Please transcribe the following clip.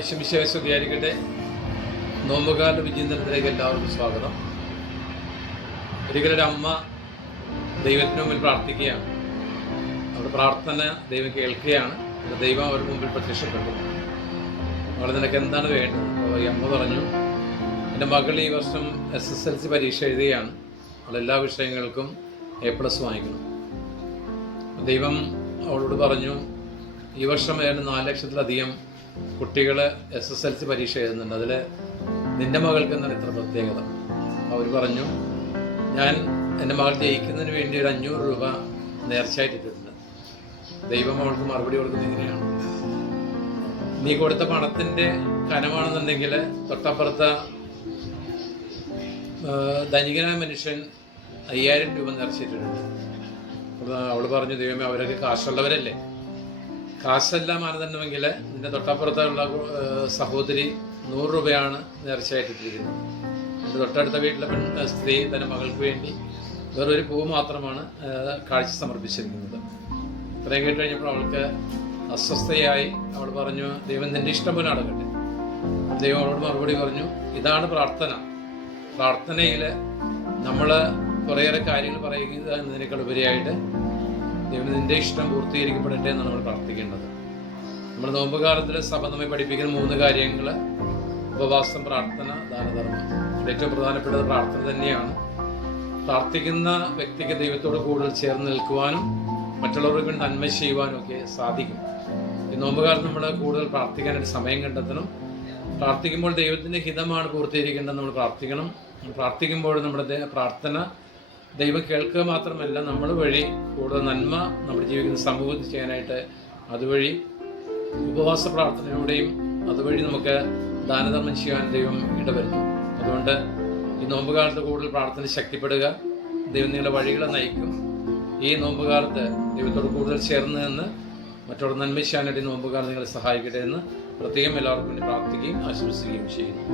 വിശ്വസിയായിരിക്കട്ടെ. നോമ്പുകാല വിചിന്തനത്തിലേക്ക് എല്ലാവർക്കും സ്വാഗതം. ഒരിക്കലൊരു അമ്മ ദൈവത്തിന് മുമ്പിൽ പ്രാർത്ഥിക്കുകയാണ്. അവരുടെ പ്രാർത്ഥന ദൈവം കേൾക്കുകയാണ്. ദൈവം അവരുടെ മുമ്പിൽ പ്രത്യക്ഷപ്പെട്ടു. അവൾ നിനക്ക് എന്താണ് വേണ്ടത്? അപ്പോൾ ഈ അമ്മ പറഞ്ഞു, എൻ്റെ മകൾ ഈ വർഷം SSLC പരീക്ഷ എഴുതുകയാണ്. അവളെല്ലാ വിഷയങ്ങൾക്കും A+ വാങ്ങിക്കണം. ദൈവം അവളോട് പറഞ്ഞു, ഈ വർഷം ഏതാണ്ട് 4 ലക്ഷത്തിലധികം കുട്ടികൾ SSLC പരീക്ഷ എഴുതുന്നുണ്ട്. അതിൽ നിൻ്റെ മകൾക്ക് എന്താണ് ഇത്ര പ്രത്യേകത? അവർ പറഞ്ഞു, ഞാൻ എൻ്റെ മകൾ ജയിക്കുന്നതിന് വേണ്ടി ഒരു 500 രൂപ നേർച്ചയായിട്ടിട്ടുണ്ട്. ദൈവം അവൾക്ക് മറുപടി കൊടുക്കുന്നത് ഇങ്ങനെയാണ്: നീ കൊടുത്ത പണത്തിൻ്റെ കനമാണെന്നുണ്ടെങ്കിൽ തൊട്ടപ്പുറത്ത ധനികനായ മനുഷ്യൻ 5000 രൂപ നേർച്ചയിട്ടിട്ടുണ്ട്. അവൾ പറഞ്ഞു, ദൈവമേ, അവരൊക്കെ കാശുള്ളവരല്ലേ, കാശല്ല മാനദണ്ഡമെങ്കിൽ നിന്റെ തൊട്ടപ്പുറത്തുള്ള സഹോദരി 100 രൂപയാണ് നേർച്ചയായിട്ടിരിക്കുന്നത്. എൻ്റെ തൊട്ടടുത്ത വീട്ടിലെ സ്ത്രീ തൻ്റെ മകൾക്ക് വേണ്ടി വേറൊരു പൂ മാത്രമാണ് കാഴ്ച സമർപ്പിച്ചിരിക്കുന്നത്. ഇത്രയും കേട്ട് കഴിഞ്ഞപ്പോൾ അവൾക്ക് അസ്വസ്ഥയായി. അവൾ പറഞ്ഞു, ദൈവം നിൻ്റെ ഇഷ്ടം പോലെ നടക്കട്ടെ. ദൈവം അവളോട് മറുപടി പറഞ്ഞു, ഇതാണ് പ്രാർത്ഥന. പ്രാർത്ഥനയിൽ നമ്മൾ കുറേയേറെ കാര്യങ്ങൾ പറയുക എന്നതിനേക്കാൾ ഉപരിയായിട്ട് ദൈവം നിൻ്റെ ഇഷ്ടം പൂർത്തീകരിക്കപ്പെടട്ടെ എന്നാണ് നമ്മൾ പ്രാർത്ഥിക്കേണ്ടത്. നമ്മുടെ നോമ്പുകാലത്തിൽ സഭ നമ്മെ പഠിപ്പിക്കുന്ന 3 കാര്യങ്ങൾ: ഉപവാസം, പ്രാർത്ഥന, ദാനധർമ്മം. ഏറ്റവും പ്രധാനപ്പെട്ടത് പ്രാർത്ഥന തന്നെയാണ്. പ്രാർത്ഥിക്കുന്ന വ്യക്തിക്ക് ദൈവത്തോട് കൂടുതൽ ചേർന്ന് നിൽക്കുവാനും മറ്റുള്ളവർക്ക് നന്മ ചെയ്യുവാനും ഒക്കെ സാധിക്കും. ഈ നോമ്പുകാലത്ത് നമ്മൾ കൂടുതൽ പ്രാർത്ഥിക്കാനായിട്ട് സമയം കണ്ടെത്തണം. പ്രാർത്ഥിക്കുമ്പോൾ ദൈവത്തിൻ്റെ ഹിതമാണ് പൂർത്തീകരിക്കേണ്ടത് നമ്മൾ പ്രാർത്ഥിക്കണം. പ്രാർത്ഥിക്കുമ്പോൾ നമ്മുടെ പ്രാർത്ഥന ദൈവം കേൾക്കുക മാത്രമല്ല, നമ്മൾ വഴി കൂടുതൽ നന്മ നമ്മുടെ ജീവിക്കുന്ന സമൂഹത്തിൽ ചെയ്യാനായിട്ട് അതുവഴി ഉപവാസ പ്രാർത്ഥനയിലൂടെയും അതുവഴി നമുക്ക് ദാനധർമ്മം ചെയ്യാൻ ദൈവം ഇടവരുന്നു. അതുകൊണ്ട് ഈ നോമ്പുകാലത്ത് കൂടുതൽ പ്രാർത്ഥന ശക്തിപ്പെടുക. ദൈവം നിങ്ങളുടെ വഴികളെ നയിക്കും. ഈ നോമ്പുകാലത്ത് ദൈവത്തോട് കൂടുതൽ ചേർന്ന് നിന്ന് മറ്റുള്ള നന്മ ചെയ്യാനായിട്ട് ഈ നോമ്പുകാലം നിങ്ങളെ സഹായിക്കട്ടെ എന്ന് പ്രത്യേകം എല്ലാവർക്കും വേണ്ടി പ്രാർത്ഥിക്കുകയും ആശംസിക്കുകയും ചെയ്യുന്നു.